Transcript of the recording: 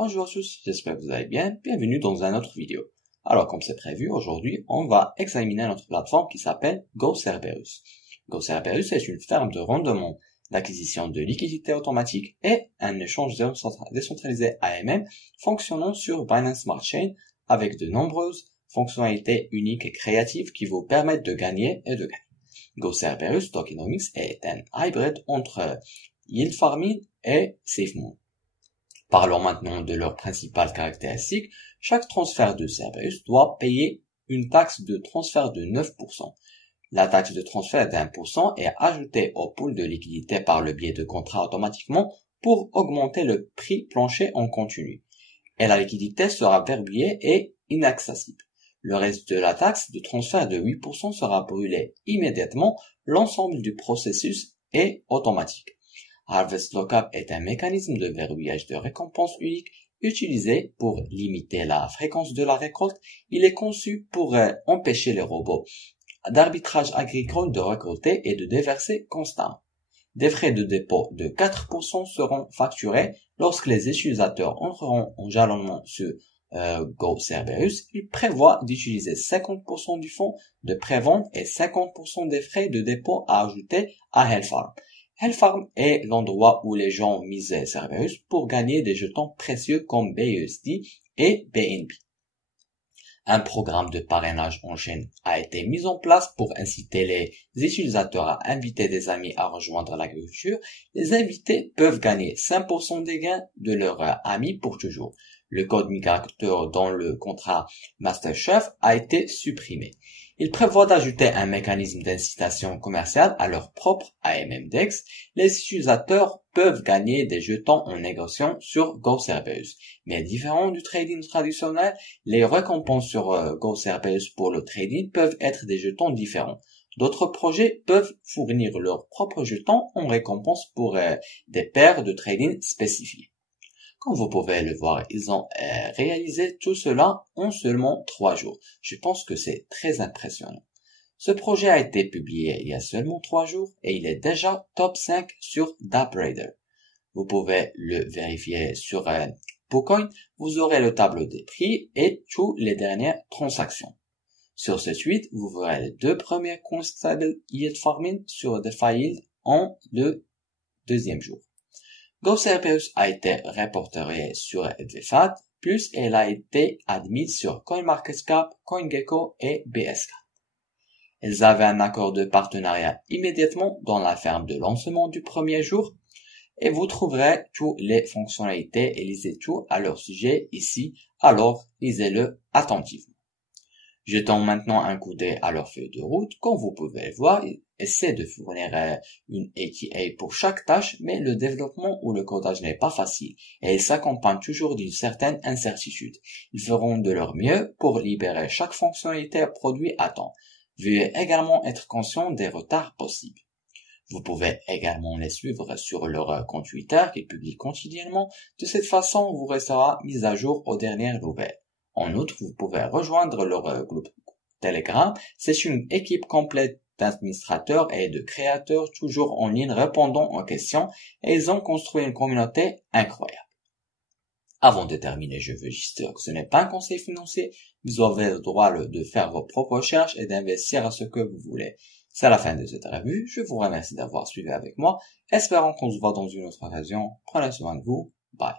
Bonjour à tous, j'espère que vous allez bien, bienvenue dans une autre vidéo. Alors comme c'est prévu, aujourd'hui on va examiner notre plateforme qui s'appelle GoCerberus. GoCerberus est une ferme de rendement d'acquisition de liquidités automatiques et un échange décentralisé AMM fonctionnant sur Binance Smart Chain avec de nombreuses fonctionnalités uniques et créatives qui vous permettent de gagner et de gagner. GoCerberus Tokenomics est un hybride entre yield farming et SafeMoon. Parlons maintenant de leurs principales caractéristiques. Chaque transfert de Cerberus doit payer une taxe de transfert de 9%. La taxe de transfert d'1% est ajoutée au pool de liquidité par le biais de contrats automatiquement pour augmenter le prix plancher en continu. Et la liquidité sera verrouillée et inaccessible. Le reste de la taxe de transfert de 8% sera brûlé immédiatement. L'ensemble du processus est automatique. Harvest Lockup est un mécanisme de verrouillage de récompense unique utilisé pour limiter la fréquence de la récolte. Il est conçu pour empêcher les robots d'arbitrage agricole de récolter et de déverser constamment. Des frais de dépôt de 4% seront facturés lorsque les utilisateurs entreront en jalonnement sur GoCerberus. Il prévoit d'utiliser 50% du fonds de prévente et 50% des frais de dépôt à ajouter à Hellfarm. Hellfarm est l'endroit où les gens misent Cerberus pour gagner des jetons précieux comme BUSD et BNB. Un programme de parrainage en chaîne a été mis en place pour inciter les utilisateurs à inviter des amis à rejoindre l'agriculture. Les invités peuvent gagner 5% des gains de leurs amis pour toujours. Le code migrateur dans le contrat MasterChef a été supprimé. Il prévoit d'ajouter un mécanisme d'incitation commerciale à leur propre AMMDEX. Les utilisateurs peuvent gagner des jetons en négociant sur GoCerberus. Mais différent du trading traditionnel, les récompenses sur GoCerberus pour le trading peuvent être des jetons différents. D'autres projets peuvent fournir leurs propres jetons en récompense pour des paires de trading spécifiées. Comme vous pouvez le voir, ils ont réalisé tout cela en seulement 3 jours. Je pense que c'est très impressionnant. Ce projet a été publié il y a seulement 3 jours et il est déjà top 5 sur DappRadar. Vous pouvez le vérifier sur PoCoin. Vous aurez le tableau des prix et toutes les dernières transactions. Sur ce suite, vous verrez les 2 premiers constables yield farming sur DeFi Yield en le 2e jour. GoCerberus a été répertorié sur DeFi, plus elle a été admise sur CoinMarketCap, CoinGecko et BSK. Ils avaient un accord de partenariat immédiatement dans la ferme de lancement du premier jour et vous trouverez toutes les fonctionnalités et lisez tout à leur sujet ici, alors lisez-le attentivement. Jetons maintenant un coup d'œil à leur feuille de route. Comme vous pouvez le voir, ils essaient de fournir une ATA pour chaque tâche, mais le développement ou le codage n'est pas facile et ils s'accompagnent toujours d'une certaine incertitude. Ils feront de leur mieux pour libérer chaque fonctionnalité produit à temps. Veuillez également être conscient des retards possibles. Vous pouvez également les suivre sur leur compte Twitter qu'ils publient quotidiennement. De cette façon, vous resterez mis à jour aux dernières nouvelles. En outre, vous pouvez rejoindre leur groupe Telegram. C'est une équipe complète d'administrateurs et de créateurs toujours en ligne répondant aux questions et ils ont construit une communauté incroyable. Avant de terminer, je veux juste dire que ce n'est pas un conseil financier. Vous avez le droit de faire vos propres recherches et d'investir à ce que vous voulez. C'est la fin de cette revue. Je vous remercie d'avoir suivi avec moi. Espérons qu'on se voit dans une autre occasion. Prenez soin de vous. Bye.